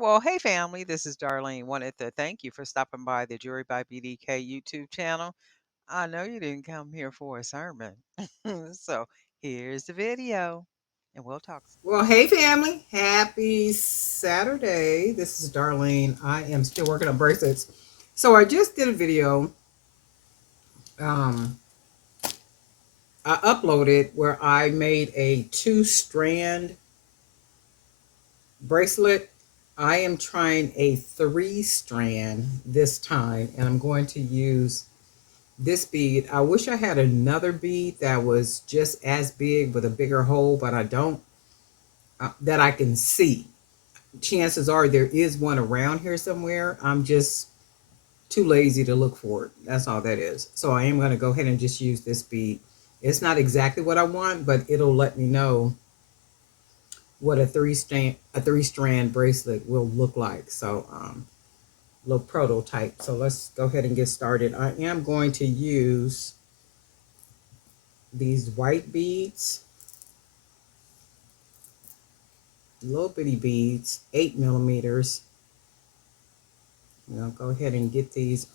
Well, hey family, this is Darlene. Wanted to thank you for stopping by the Jury by BDK YouTube channel. I know you didn't come here for a sermon. So here's the video and we'll talk. Well, hey family, happy Saturday. This is Darlene. I am still working on bracelets. So I just did a video um I uploaded where I made a 2-strand bracelet. I am trying a 3-strand this time, and I'm going to use this bead. I wish I had another bead that was just as big with a bigger hole, but I don't, that I can see. Chances are there is one around here somewhere. I'm just too lazy to look for it. That's all that is. So I am going to go ahead and just use this bead. It's not exactly what I want, but it'll let me know what a three strand bracelet will look like. So little prototype. So let's go ahead and get started. I am going to use these white beads, little bitty beads, 8 millimeters. Go ahead and get these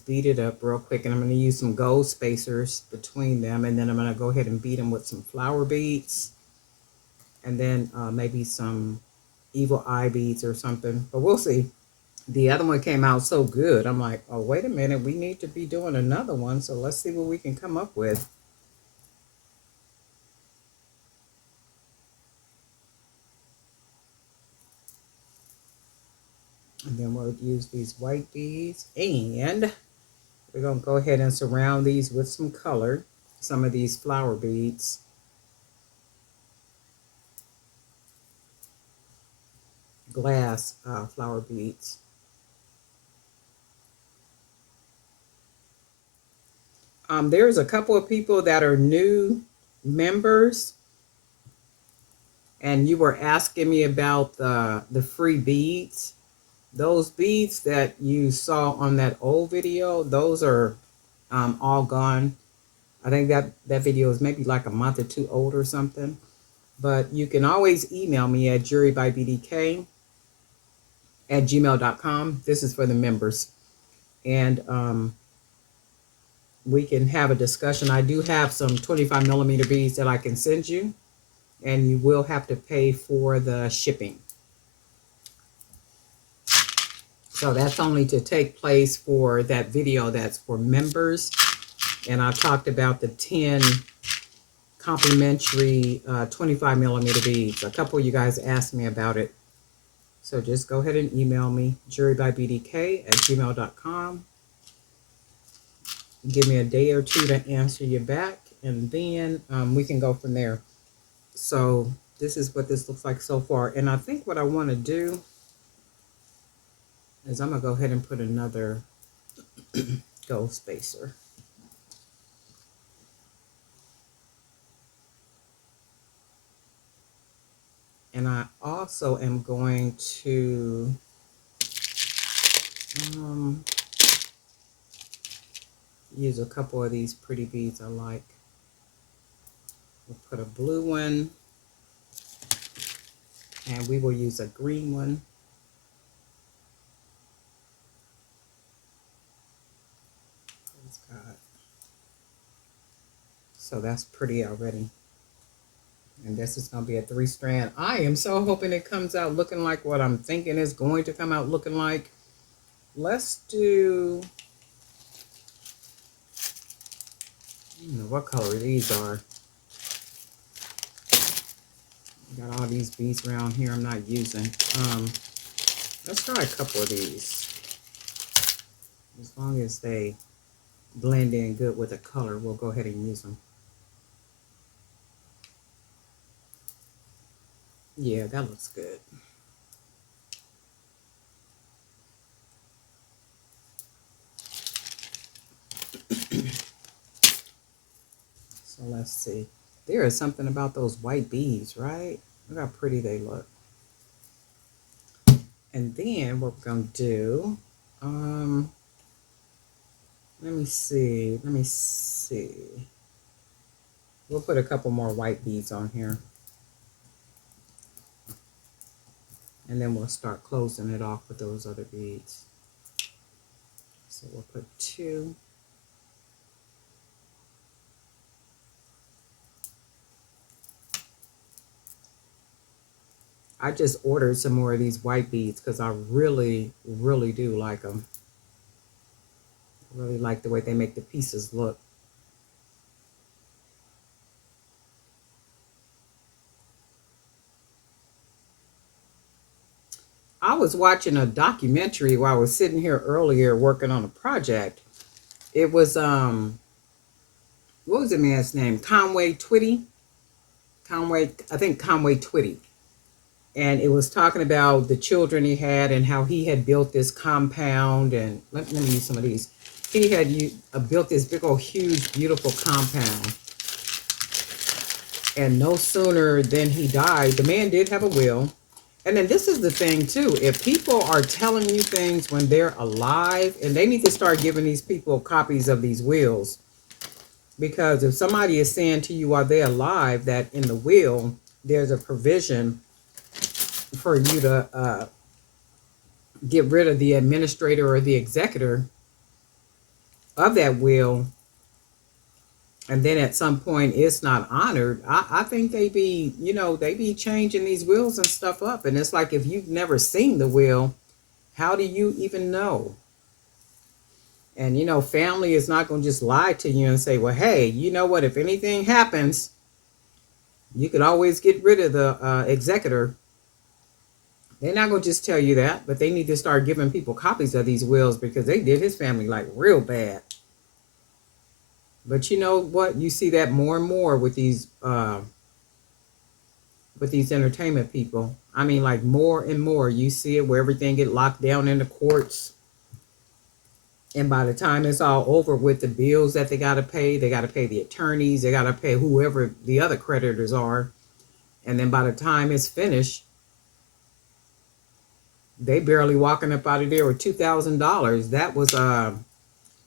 beaded up real quick, and I'm going to use some gold spacers between them, and then I'm going to go ahead and beat them with some flower beads, and then maybe some evil eye beads or something, but we'll see. The other one came out so good, I'm like, oh wait a minute, we need to be doing another one, so let's see what we can come up with. And then we'll use these white beads, and we're going to go ahead and surround these with some color, some of these flower beads. Glass flower beads. There's a couple of people that are new members, and you were asking me about the free beads. Those beads that you saw on that old video, those are all gone. I think that video is maybe like a month or two old or something. But you can always email me at jurybybdk@gmail.com. This is for the members. And we can have a discussion. I do have some 25 millimeter beads that I can send you, and you will have to pay for the shipping. So that's only to take place for that video that's for members. And I talked about the 10 complimentary 25 millimeter beads. A couple of you guys asked me about it. So just go ahead and email me, jurybybdk@gmail.com. Give me a day or two to answer you back, and then we can go from there. So this is what this looks like so far. And I think what I want to do is I'm going to go ahead and put another gold spacer. And I also am going to use a couple of these pretty beads I like. We'll put a blue one, and we will use a green one. So that's pretty already. And this is going to be a 3-strand. I am so hoping it comes out looking like what I'm thinking it's going to come out looking like. Let's do, I don't know what color these are. Got all these beads around here I'm not using. Let's try a couple of these. As long as they blend in good with the color, we'll go ahead and use them. Yeah, that looks good. So let's see. There is something about those white beads, right? Look how pretty they look. And then what we're going to do, let me see. We'll put a couple more white beads on here. And then we'll start closing it off with those other beads. So we'll put 2. I just ordered some more of these white beads because I really, really do like them. I really like the way they make the pieces look. I was watching a documentary while I was sitting here earlier working on a project. It was what was the man's name? Conway Twitty. I think Conway Twitty. And it was talking about the children he had and how he had built this compound. And let me use some of these. He had built this big old huge beautiful compound. And no sooner than he died, the man did have a will. And then this is the thing too, if people are telling you things when they're alive, and they need to start giving these people copies of these wills, because if somebody is saying to you while they're alive that in the will there's a provision for you to get rid of the administrator or the executor of that will, and then at some point it's not honored, I think they be, they be changing these wills and stuff up. And it's like, if you've never seen the will, how do you even know? And, family is not going to just lie to you and say, well, hey, you know what, if anything happens, you could always get rid of the executor. They're not going to just tell you that, but they need to start giving people copies of these wills, because they did his family like real bad. But you know what? You see that more and more with these entertainment people. I mean, like more and more, you see it where everything get locked down in the courts. And by the time it's all over with, the bills that they got to pay the attorneys, they got to pay whoever the other creditors are. And then by the time it's finished, they barely walking up out of there with $2,000. That was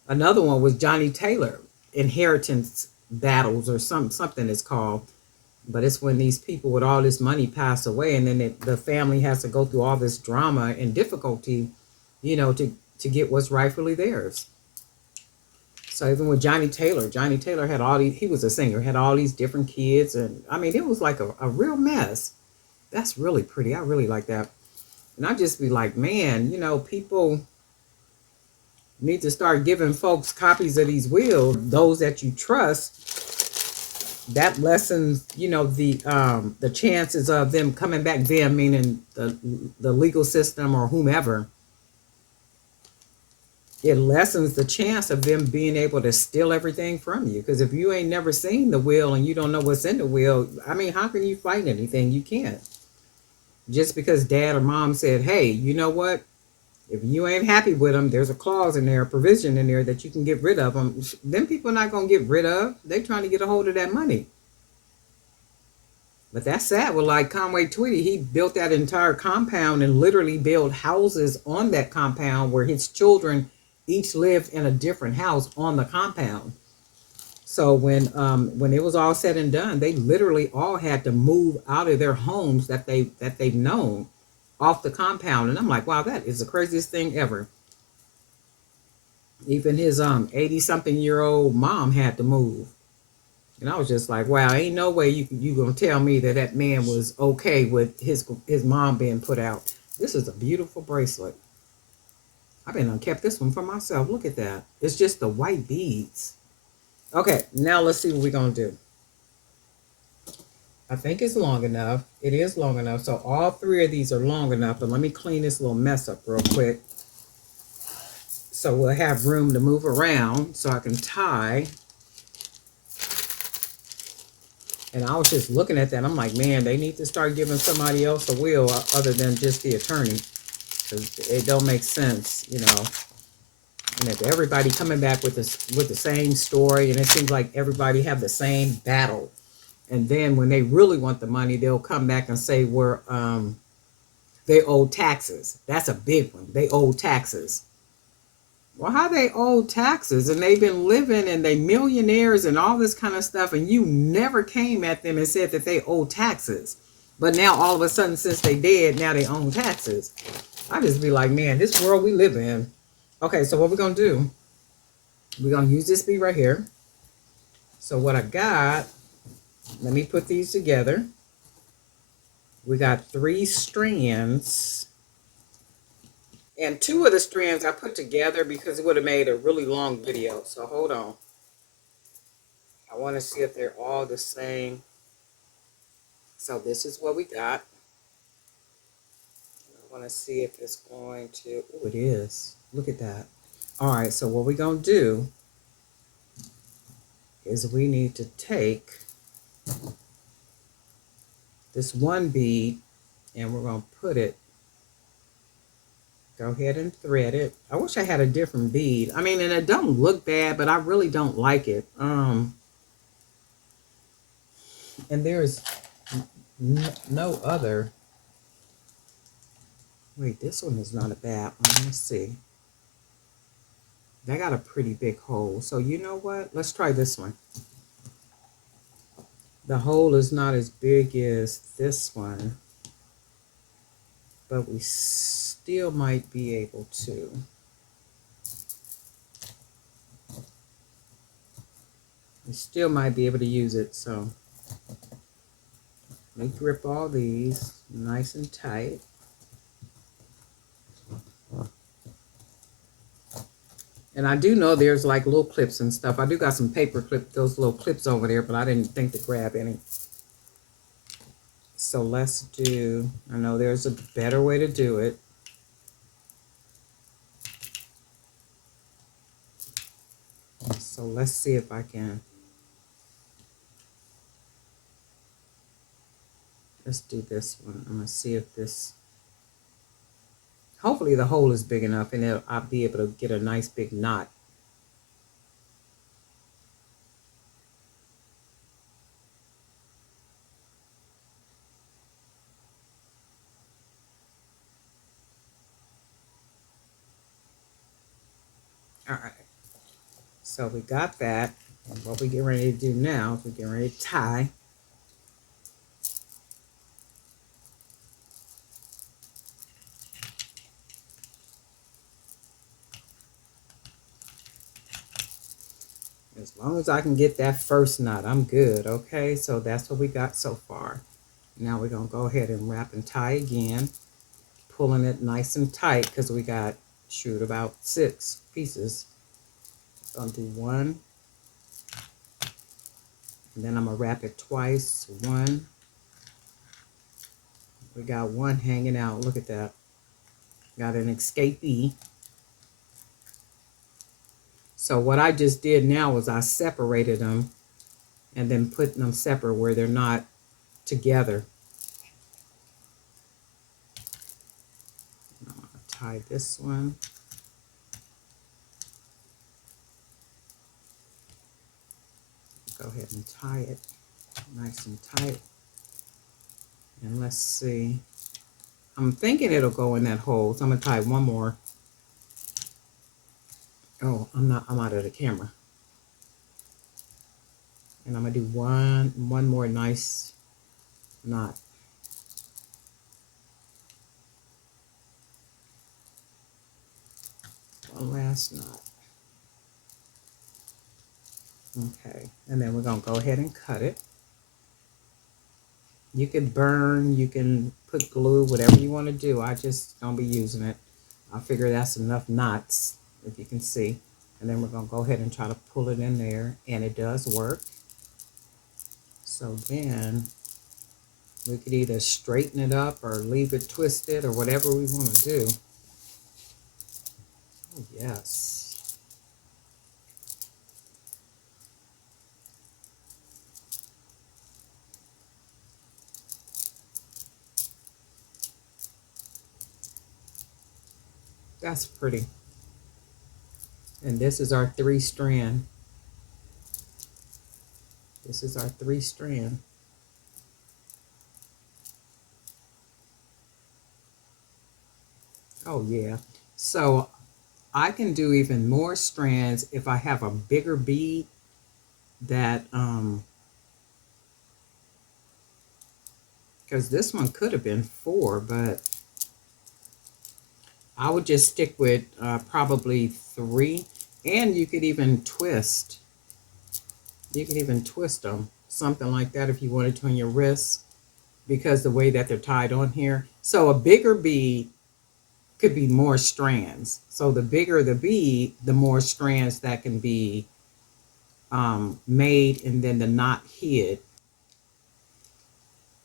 another one was Johnny Taylor, inheritance battles or something it's called. But it's when these people with all this money pass away, and then the family has to go through all this drama and difficulty, to get what's rightfully theirs. So even with Johnny Taylor had all these, he was a singer, had all these different kids. And I mean, it was like a real mess. That's really pretty. I really like that. And I just be like, man, people need to start giving folks copies of these wills, those that you trust. That lessens, the chances of them coming back, them meaning the legal system or whomever. It lessens the chance of them being able to steal everything from you. Because if you ain't never seen the will and you don't know what's in the will, I mean, how can you fight anything? You can't. Just because dad or mom said, hey, you know what? If you ain't happy with them, there's a clause in there, a provision in there that you can get rid of them. Them people are not going to get rid of. They're trying to get a hold of that money. But that's sad. Well, like Conway Twitty, he built that entire compound and literally built houses on that compound where his children each lived in a different house on the compound. So when it was all said and done, they literally all had to move out of their homes that they've known off the compound. And I'm like, wow, that is the craziest thing ever. Even his 80-something-year-old mom had to move. And I was just like, wow, ain't no way you gonna tell me that man was okay with his mom being put out. This is a beautiful bracelet. I've been kept this one for myself. Look at that. It's just the white beads. Okay, now let's see what we're gonna do. I think it's long enough. It is long enough. So all 3 of these are long enough. But let me clean this little mess up real quick. So we'll have room to move around so I can tie. And I was just looking at that. I'm like, man, they need to start giving somebody else a will other than just the attorney. Because it don't make sense, And if everybody coming back with the same story, and it seems like everybody have the same battle. And then when they really want the money, they'll come back and say they owe taxes. That's a big one. They owe taxes. Well, how they owe taxes? And they've been living and they millionaires and all this kind of stuff. And you never came at them and said that they owe taxes. But now all of a sudden, since they did, now they own taxes. I just be like, man, this world we live in. Okay, so what we're gonna do? We're gonna use this bead right here. So what I got, let me put these together. We got 3 strands. And 2 of the strands I put together because it would have made a really long video. So hold on. I want to see if they're all the same. So this is what we got. I want to see if it's going to, oh, it is. Look at that. All right, so what we're going to do is we need to take this one bead and we're going to put it, go ahead and thread it. I wish I had a different bead. I mean, and it don't look bad, but I really don't like it. And there's no other. Wait, this one is not a bad one. Let's see. That got a pretty big hole. So you know what? Let's try this one. The hole is not as big as this one, but we still might be able to. We still might be able to use it. So let me grip all these nice and tight. And I do know there's like little clips and stuff. I do got some paper clip, those little clips over there, but I didn't think to grab any. So let's do, I know there's a better way to do it. So let's see if I can. Let's do this one. I'm gonna see if this, hopefully the hole is big enough and I'll be able to get a nice big knot. All right, so we got that. And what we get ready to do now is we get ready to tie. As long as I can get that first knot, I'm good, okay? So that's what we got so far. Now we're gonna go ahead and wrap and tie again, pulling it nice and tight because we got, shoot, about 6 pieces. So I'll do 1, and then I'm gonna wrap it twice. 1, we got 1 hanging out, look at that. Got an escapee. So what I just did now was I separated them and then putting them separate where they're not together. I'm gonna tie this one. Go ahead and tie it nice and tight. And let's see. I'm thinking it'll go in that hole. So I'm gonna tie one more. Oh, I'm out of the camera. And I'm gonna do one more nice knot. One last knot. Okay, and then we're gonna go ahead and cut it. You can burn, you can put glue, whatever you want to do. I just don't be using it. I figure that's enough knots, if you can see. And then we're gonna go ahead and try to pull it in there, and it does work. So then we could either straighten it up or leave it twisted or whatever we want to do. Oh, yes. That's pretty. And this is our 3 strand. This is our 3 strand. Oh yeah. So I can do even more strands if I have a bigger bead that because this one could have been 4, but I would just stick with probably 3. And you could even twist. You can even twist them, something like that, if you wanted to on your wrists, because the way that they're tied on here. So a bigger bead could be more strands. So the bigger the bead, the more strands that can be made, and then the knot hid.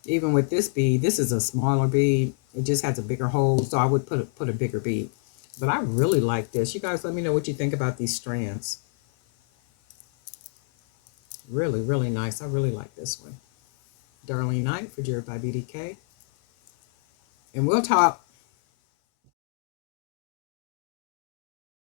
Even with this bead, this is a smaller bead. It just has a bigger hole, so I would put a bigger bead. But I really like this. You guys, let me know what you think about these strands. Really, really nice. I really like this one. Darlene Knight for Jared by BDK. And we'll talk